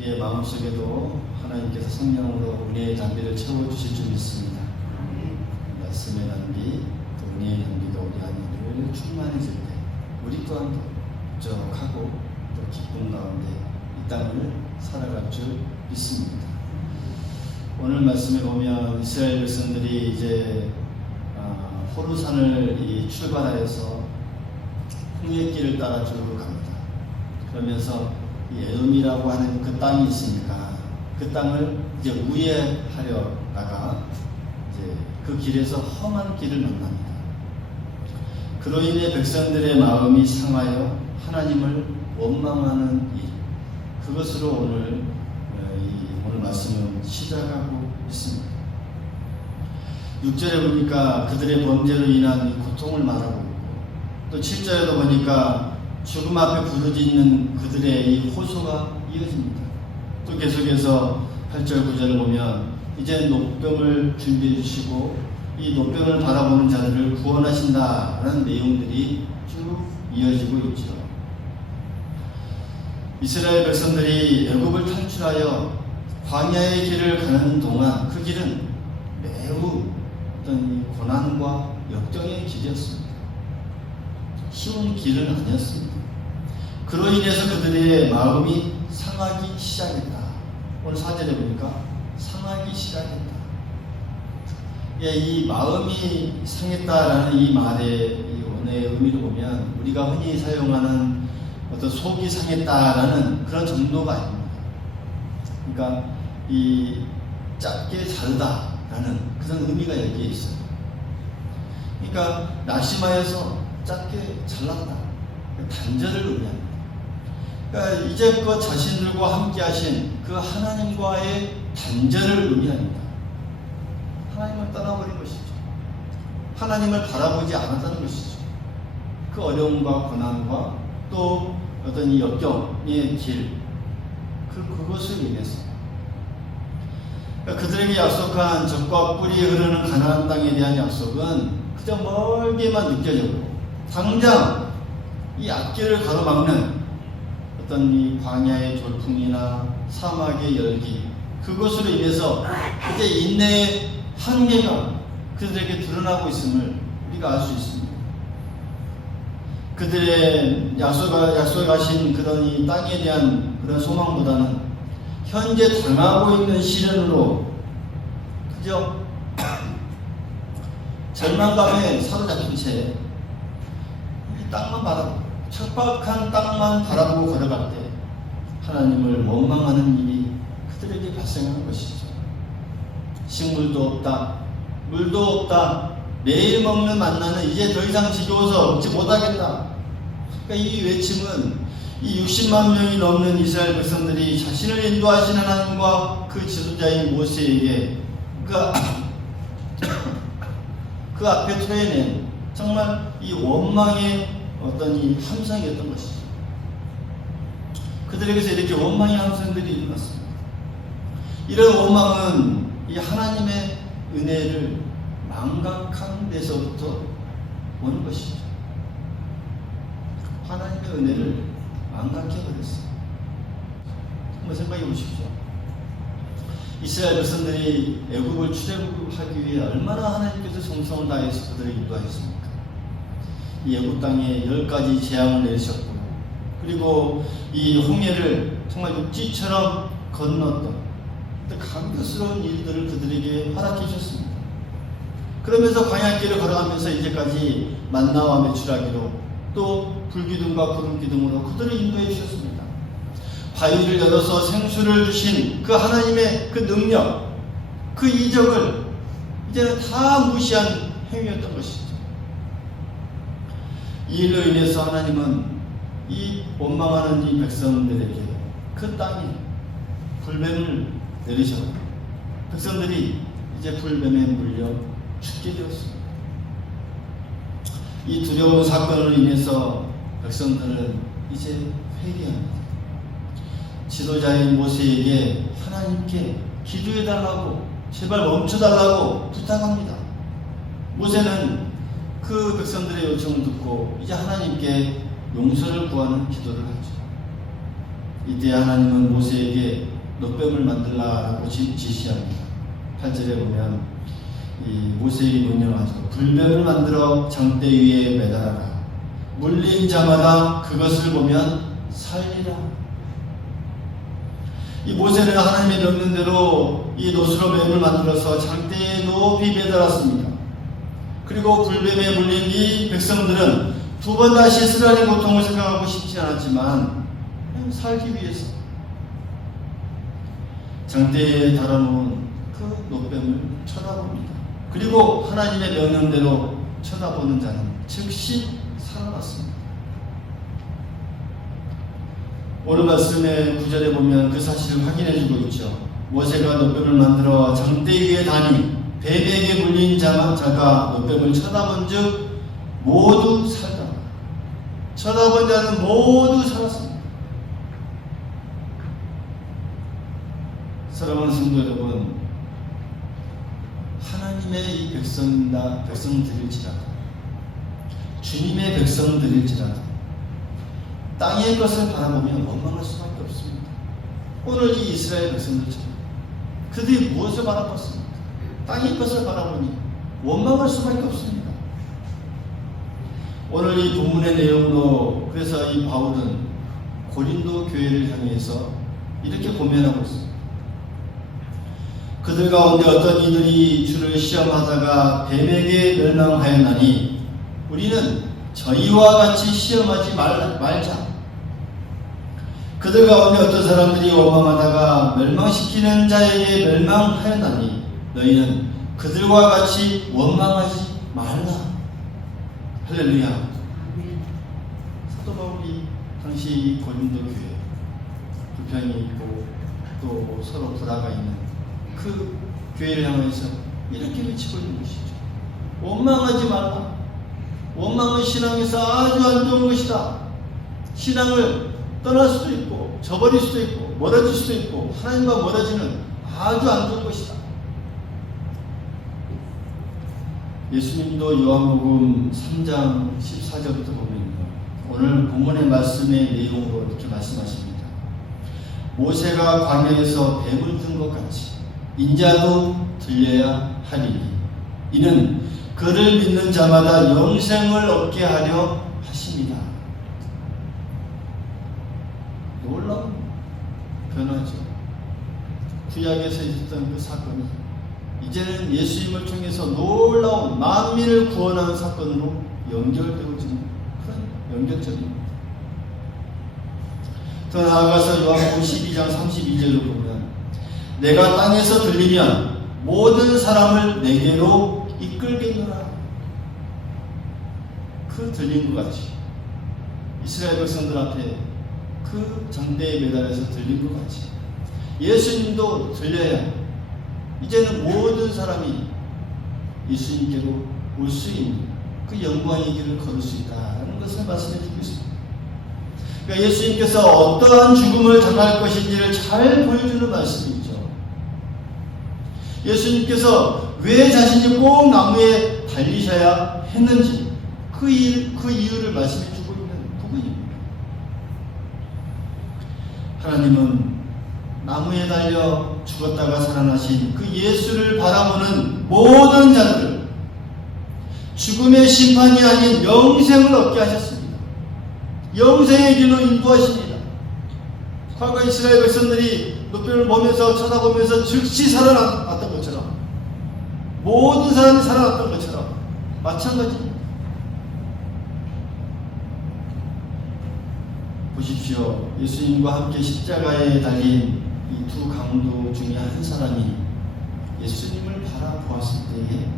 우리의 마음속에도 하나님께서 성령으로 은혜의 담비를 채워주실 줄 믿습니다. 말씀의 담비, 또 은혜의 담비가 우리 안에 충만해질 때 우리 또한 부족하고 또 기쁨 가운데 이 땅을 살아갈 줄 믿습니다. 오늘 말씀에 보면 이스라엘 백성들이 이제 호르산을 출발하여서 홍해 길을 따라 쭉 갑니다. 그러면서 이 에돔이라고 하는 그 땅이 있으니까 그 땅을 이제 우회하려다가 이제 그 길에서 험한 길을 만납니다. 그로 인해 백성들의 마음이 상하여 하나님을 원망하는 일, 그것으로 오늘 말씀은 시작하고 있습니다. 6절에 보니까 그들의 범죄로 인한 이 고통을 말하고 있고, 또 7절에도 보니까 죽음 앞에 부르짖는 그들의 이 호소가 이어집니다. 또 계속해서 8절 9절을 보면 이제 노병을 준비해 주시고 이 노병을 바라보는 자들을 구원하신다라는 내용들이 쭉 이어지고 있죠. 이스라엘 백성들이 애굽을 탈출하여 광야의 길을 가는 동안 그 길은 매우 어떤 고난과 역경의 길이었습니다. 쉬운 길은 아니었습니다. 그로 인해서 그들의 마음이 상하기 시작했다. 오늘 4절에 보니까 상하기 시작했다. 이 마음이 상했다라는 이 말의 이 원어의 의미를 보면 우리가 흔히 사용하는 어떤 속이 상했다라는 그런 정도가 아닙니다. 그러니까 이 짧게 자르다라는 그런 의미가 여기에 있어요. 그러니까 낙심하여서 짧게 잘랐다. 단절을 의미합니다. 그러니까 이제껏 자신들과 함께 하신 그 하나님과의 단절을 의미합니다. 하나님을 떠나버린 것이죠. 하나님을 바라보지 않았다는 것이죠. 그 어려움과 고난과 또 어떤 이 역경의 길, 그것을 인해서 그러니까 그들에게 약속한 젖과 꿀이 흐르는 가나안 땅에 대한 약속은 그저 멀게만 느껴졌고 당장 이 앞길을 가로막는 어떤 이 광야의 돌풍이나 사막의 열기, 그것으로 인해서 그때 인내의 한계가 그들에게 드러나고 있음을 우리가 알 수 있습니다. 그들의 약속하신 그런 이 땅에 대한 그런 소망보다는 현재 당하고 있는 시련으로 그저 절망감에 사로잡힌 채 이 땅만 바라보고 척박한 땅만 바라보고 걸어갈 때 하나님을 원망하는 일이 그들에게 발생하는 것이죠. 식물도 없다, 물도 없다, 매일 먹는 만나는 이제 더 이상 지겨워서 먹지 못하겠다. 그러니까 이 외침은 이 60만 명이 넘는 이스라엘 백성들이 자신을 인도하신 하나님과 그 지도자인 모세에게 그 앞에 토해낸 정말 이 원망의 어떤 이 함성이었던 것이죠. 그들에게서 이렇게 원망의 함성들이 일어났습니다. 이런 원망은 이 하나님의 은혜를 망각한 데서부터 오는 것이죠. 하나님의 은혜를 망각해버렸어요. 한번 생각해 보십시오. 이스라엘 백성들이 애굽을 출애굽하기 위해 얼마나 하나님께서 정성을 다해서 그들을 인도하셨습니까? 이 애굽 땅에 10가지 재앙을 내리셨고, 그리고 이 홍해를 정말 육지처럼 건넜던 감격스러운 일들을 그들에게 허락해 주셨습니다. 그러면서 광야길을 걸어가면서 이제까지 만나와 메추라기로 또 불기둥과 구름기둥으로 그들을 인도해 주셨습니다. 바위를 열어서 생수를 주신 그 하나님의 그 능력, 그 이적을 이제는 다 무시한 행위였던 것이죠. 이 일로 인해서 하나님은 이 원망하는 이 백성들에게 그 땅에 불뱀을 내리셨고 백성들이 이제 불뱀에 물려 죽게 되었습니다. 이 두려운 사건으로 인해서 백성들은 이제 회개합니다. 지도자인 모세에게 하나님께 기도해달라고, 제발 멈춰달라고 부탁합니다. 모세는 그 백성들의 요청을 듣고 이제 하나님께 용서를 구하는 기도를 하죠. 이때 하나님은 모세에게 놋뱀을 만들라라고 지시합니다. 8절에 보면 이 모세의 명령하죠. 불뱀을 만들어 장대 위에 매달아라. 물린 자마다 그것을 보면 살리라. 이 모세는 하나님의 명령대로 이 놋으로 뱀을 만들어서 장대에 높이 매달았습니다. 그리고 불뱀에 물린 이 백성들은 두 번 다시 쓰라린 고통을 생각하고 싶지 않았지만 그냥 살기 위해서 장대에 달아놓은 그 놋뱀을 쳐다봅니다. 그리고 하나님의 명령대로 쳐다보는 자는 즉시 살아났습니다. 오늘 말씀의 9절에 보면 그 사실을 확인해주고 있죠. 모세가 놋뱀을 만들어 장대 위에 다니 뱀에게 물린 자가 놋뱀을 쳐다본 즉 모두 살다. 쳐다본 자는 모두 살았습니다. 사랑하는 성도 여러분, 하나님의 이 백성들일지라도 주님의 백성들일지라도 땅의 것을 바라보면 원망할 수밖에 없습니다. 오늘 이 이스라엘 백성들처럼 그들이 무엇을 바라봤습니까? 땅의 것을 바라보니 원망할 수밖에 없습니다. 오늘 이 본문의 내용으로 그래서 이 바울은 고린도 교회를 향해서 이렇게 고면하고 있습니다. 그들 가운데 어떤 이들이 주를 시험하다가 뱀에게 멸망하였나니 우리는 저희와 같이 시험하지 말자. 그들 가운데 어떤 사람들이 원망하다가 멸망시키는 자에게 멸망하였나니 너희는 그들과 같이 원망하지 말라. 할렐루야. 사도 바울이 당시 고린도 교회 불평이 있고 또 서로 불화가 있는 그 교회를 향해서 이렇게 외치고 있는 것이죠. 원망하지 말라. 원망은 신앙에서 아주 안 좋은 것이다. 신앙을 떠날 수도 있고 저버릴 수도 있고 멀어질 수도 있고 하나님과 멀어지는 아주 안 좋은 것이다. 예수님도 요한복음 3장 14절부터 보면 오늘 본문의 말씀의 내용으로 이렇게 말씀하십니다. 모세가 광야에서 뱀을 든 것 같이 인자도 들려야 하리니 이는 그를 믿는 자마다 영생을 얻게 하려 하십니다. 놀라운 변화죠. 구약에서 있었던 그 사건이 이제는 예수님을 통해서 놀라운 만민을 구원하는 사건으로 연결되어지는 그런 연결점입니다. 더 나아가서 요한복음 12장 32절을 보면 내가 땅에서 들리면 모든 사람을 내게로 이끌겠노라. 그 들린 것 같이 이스라엘 백성들 앞에 그 장대에 매달려서 들린 것 같이 예수님도 들려야 이제는 모든 사람이 예수님께로 올 수 있는 그 영광의 길을 걸을 수 있다는 것을 말씀해 주고 있습니다. 그러니까 예수님께서 어떠한 죽음을 당할 것인지를 잘 보여주는 말씀이죠. 예수님께서 왜 자신이 꼭 나무에 달리셔야 했는지 그 이유를 말씀해 주고 있는 부분입니다. 하나님은 나무에 달려 죽었다가 살아나신 그 예수를 바라보는 모든 자들 죽음의 심판이 아닌 영생을 얻게 하셨습니다. 영생의 길로 인도하십니다. 과거 이스라엘 백성들이 놋뱀을 보면서 쳐다보면서 즉시 살아났던 것처럼 모든 사람이 살아났던 것처럼 마찬가지입니다. 보십시오. 예수님과 함께 십자가에 달린 이 두 강도 중에 한 사람이 예수님을 바라보았을 때에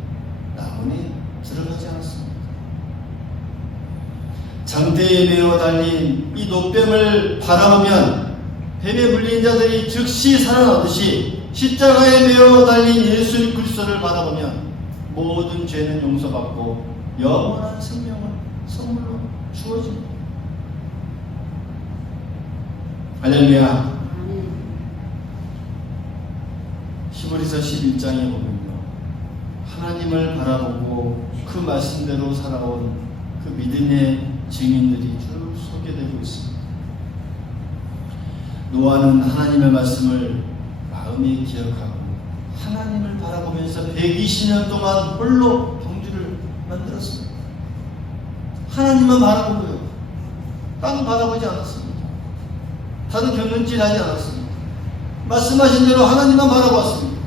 나무에 들어가지 않았습니다. 장대에 매어 달린 이 놋뱀을 바라보면 뱀에 물린 자들이 즉시 살아나듯이 십자가에 매어 달린 예수 그리스도를 바라보면 모든 죄는 용서받고 영원한 생명을 선물로 주어집니다. 할렐루야. 히브리서 11장에 보면요, 하나님을 바라보고 그 말씀대로 살아온 그 믿음의 증인들이 쭉 소개되고 있습니다. 노아는 하나님의 말씀을 마음에 기억하고 하나님을 바라보면서 120년 동안 홀로 경주를 만들었습니다. 하나님만 바라보고요. 땅 바라보지 않았습니다. 다른 경륜질하지 않았습니다. 말씀하신 대로 하나님만 바라보았습니다.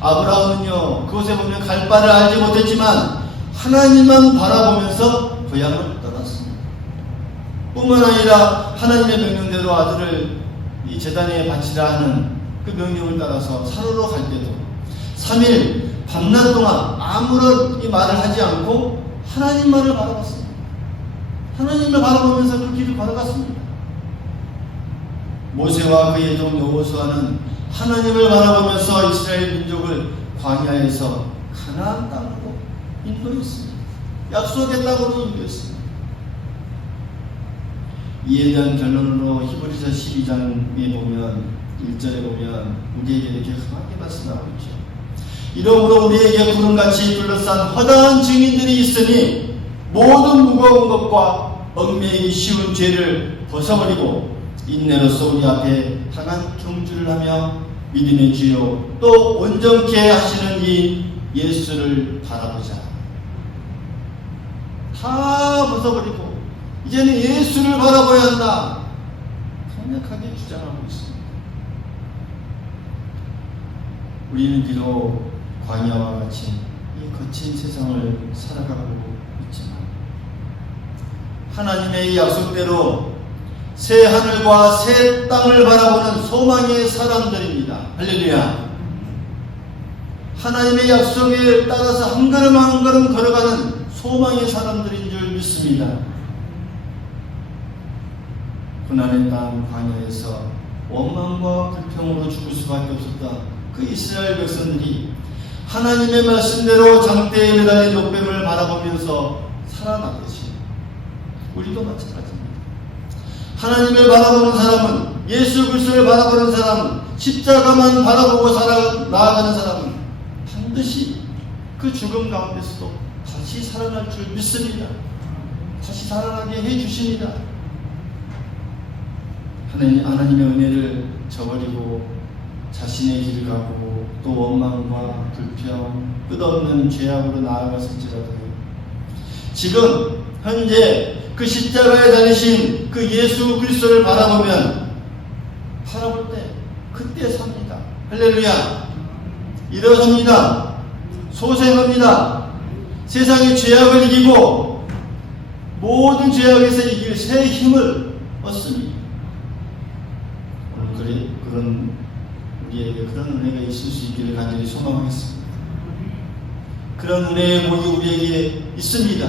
아브라함은요, 그곳에 보면 갈 바를 알지 못했지만 하나님만 바라보면서 고향을 떠났습니다. 뿐만 아니라 하나님의 명령대로 아들을 이 제단에 바치라 하는 그 명령을 따라서 사로로 갈 때도 3일 밤낮 동안 아무런 이 말을 하지 않고 하나님만을 바라봤습니다. 하나님을 바라보면서 그 길을 걸어갔습니다. 모세와 그의 종 여호수아는 하나님을 바라보면서 이스라엘 민족을 광야에서 가나안 땅으로 인도했습니다. 약속의 땅으로 인도했습니다. 이에 대한 결론으로 히브리서 12장에 보면 1절에 보면 우리에게 이렇게 강하게 말씀하고 있죠. 이러므로 우리에게 구름같이 둘러싼 허다한 증인들이 있으니 모든 무거운 것과 얽매이기 쉬운 죄를 벗어버리고 인내로서 우리 앞에 향한 경주를 하며 믿음의 주요 또 온전케 하시는 이 예수를 바라보자. 다 벗어버리고 이제는 예수를 바라봐야 한다. 강력하게 주장하고 있습니다. 우리는 비록 광야와 같이 이 거친 세상을 살아가고 있지만 하나님의 약속대로 새 하늘과 새 땅을 바라보는 소망의 사람들입니다. 할렐루야. 하나님의 약속에 따라서 한 걸음 한 걸음 걸어가는 소망의 사람들인 줄 믿습니다. 고난의 땅 광야에서 원망과 불평으로 죽을 수밖에 없었던 그 이스라엘 백성들이 하나님의 말씀대로 장대에 매달린 녹뱀을 바라보면서 살아나듯이 우리도 마찬가지입니다. 하나님을 바라보는 사람은, 예수 그리스도를 바라보는 사람은, 십자가만 바라보고 나아가는 사람은 반드시 그 죽음 가운데서도 다시 살아날 줄 믿습니다. 다시 살아나게 해주십니다. 하나님의 은혜를 저버리고 자신의 길을 가고 또 원망과 불평, 끝없는 죄악으로 나아갔을지라도 지금 현재 그 십자가에 달리신 그 예수 그리스도를 바라볼 때 그때 삽니다. 할렐루야. 일어섭니다. 소생합니다. 세상의 죄악을 이기고 모든 죄악에서 이길 새 힘을 얻습니다. 오늘 우리에게 그런 은혜가 있을 수 있기를 간절히 소망하겠습니다. 그런 은혜의 복이 우리에게 있습니다.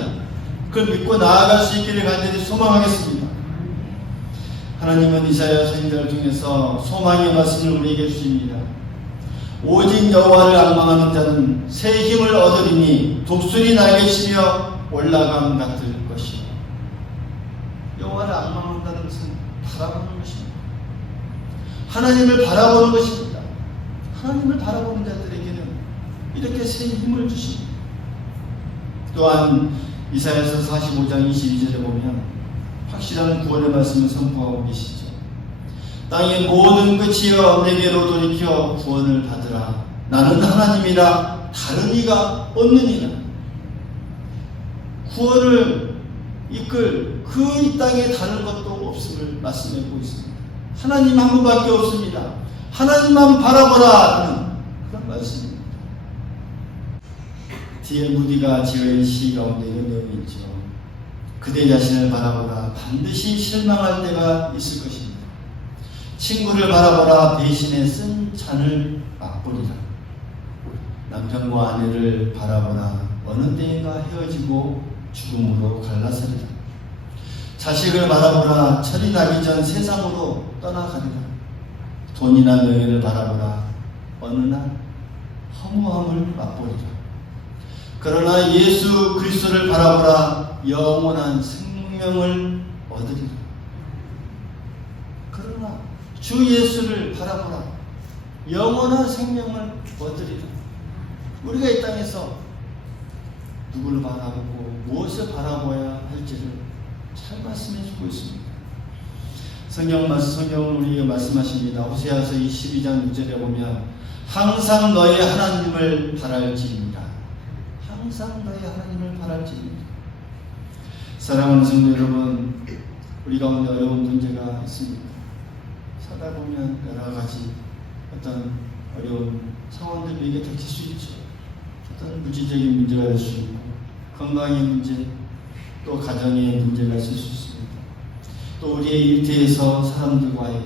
그걸 믿고 나아갈 수 있기를 간절히 소망하겠습니다. 하나님은 이사야 선지자를 통해서 소망의 말씀을 우리에게 주십니다. 오직 여호와를 앙망하는 자는 새 힘을 얻으리니 독수리 날개치며 올라감 같을 것이요. 여호와를 앙망한다는 것은 바라보는 것입니다. 하나님을 바라보는 것입니다. 하나님을 바라보는 자들에게는 이렇게 새 힘을 주십니다. 또한 이사야서 45장 22절에 보면 확실한 구원의 말씀을 선포하고 계시죠. 땅의 모든 끝이여 내게로 돌이켜 구원을 받으라. 나는 하나님이라 다른 이가 없느니라. 구원을 이끌 그 이 땅에 다른 것도 없음을 말씀하고 있습니다. 하나님 한 분밖에 없습니다. 하나님만 바라보라 하는 그런 말씀입니다. D.L. 무디가 지은 시 가운데 이런 내용이 있죠. 그대 자신을 바라보라. 반드시 실망할 때가 있을 것입니다. 친구를 바라보라. 대신에 쓴 잔을 맛보리라. 남편과 아내를 바라보라. 어느 때인가 헤어지고 죽음으로 갈라서리라. 자식을 바라보라. 철이 나기 전 세상으로 떠나가리라. 돈이나 명예를 바라보라. 어느 날 허무함을 맛보리라. 그러나 예수 그리스도를 바라보라. 영원한 생명을 얻으리라. 그러나 주 예수를 바라보라. 영원한 생명을 얻으리라. 우리가 이 땅에서 누구를 바라보고 무엇을 바라보아야 할지를 잘 말씀해 주고 있습니다. 성경은 우리에게 말씀하십니다. 호세아서 22장 6절에 보면 항상 너의 하나님을 바랄지니라. 항상 너의 하나님을 바랄지니라. 사랑하는 성도 여러분, 우리 가운데 어려운 문제가 있습니다. 살다 보면 여러 가지 어떤 어려운 상황들이 우리에게 닥칠 수 있죠. 어떤 물질적인 문제가 될 수 있고, 건강의 문제, 또 가정의 문제가 있을 수 있습니다. 또 우리의 일터에서 사람들과의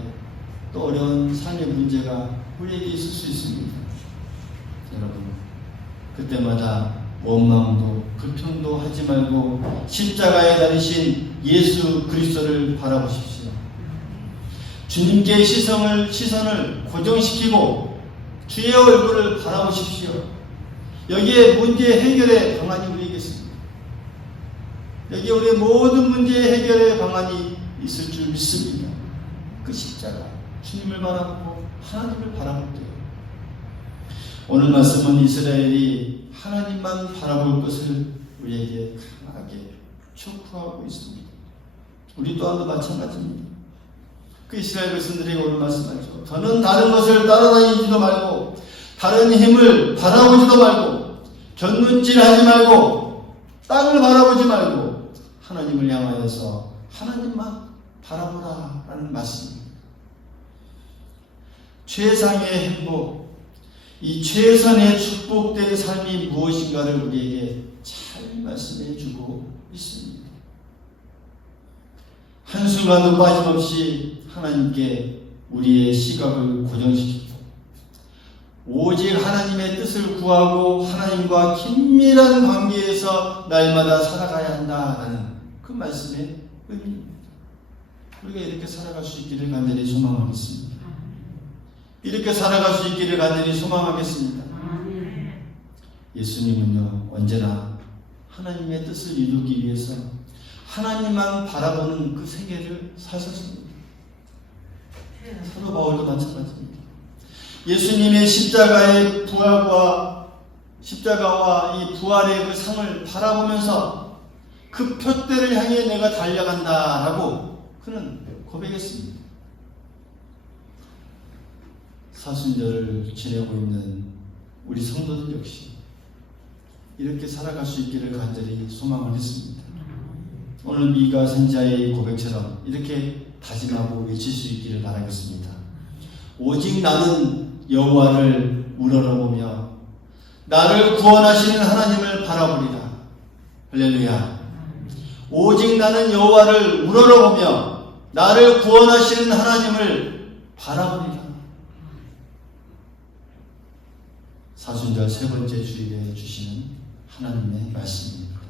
또 어려운 삶의 문제가 우리에게 있을 수 있습니다. 여러분, 그때마다 원망도 불평도 하지 말고 십자가에 달리신 예수 그리스도를 바라보십시오. 주님께 시선을 고정시키고 주의 얼굴을 바라보십시오. 여기에 문제 해결의 방안이 우리에게 있습니다. 여기에 우리의 모든 문제 해결의 방안이 있을 줄 믿습니다. 그 십자가, 주님을 바라보고 하나님을 바라볼 때요. 오늘 말씀은 이스라엘이 하나님만 바라볼 것을 우리에게 강하게 촉구하고 있습니다. 우리 또한도 마찬가지입니다. 그 이스라엘 백성들에게 오늘 말씀하죠. 더는 다른 것을 따라다니지도 말고 다른 힘을 바라보지도 말고 견눈질하지 말고 땅을 바라보지 말고 하나님을 향하여서 하나님만 바라보라 라는 말씀입니다. 최상의 행복, 이 최선의 축복된 삶이 무엇인가를 우리에게 잘 말씀해 주고 있습니다. 한순간도 빠짐없이 하나님께 우리의 시각을 고정시키고 오직 하나님의 뜻을 구하고 하나님과 긴밀한 관계에서 날마다 살아가야 한다라는 그 말씀의 의미입니다. 우리가 이렇게 살아갈 수 있기를 간절히 소망하겠습니다. 이렇게 살아갈 수 있기를 간절히 소망하겠습니다. 예수님은요, 언제나 하나님의 뜻을 이루기 위해서 하나님만 바라보는 그 세계를 사셨습니다. 사도 바울도 마찬가지입니다. 예수님의 십자가와 이 부활의 그 상을 바라보면서 그 표대를 향해 내가 달려간다라고 그는 고백했습니다. 사순절을 지내고 있는 우리 성도들 역시 이렇게 살아갈 수 있기를 간절히 소망을 했습니다. 오늘 미가 선지자의 고백처럼 이렇게 다짐하고 외칠 수 있기를 바라겠습니다. 오직 나는 여호와를 우러러보며 나를 구원하시는 하나님을 바라보리라. 할렐루야. 오직 나는 여호와를 우러러보며 나를 구원하시는 하나님을 바라보리라. 사순절 세 번째 주일에 주시는 하나님의 말씀입니다.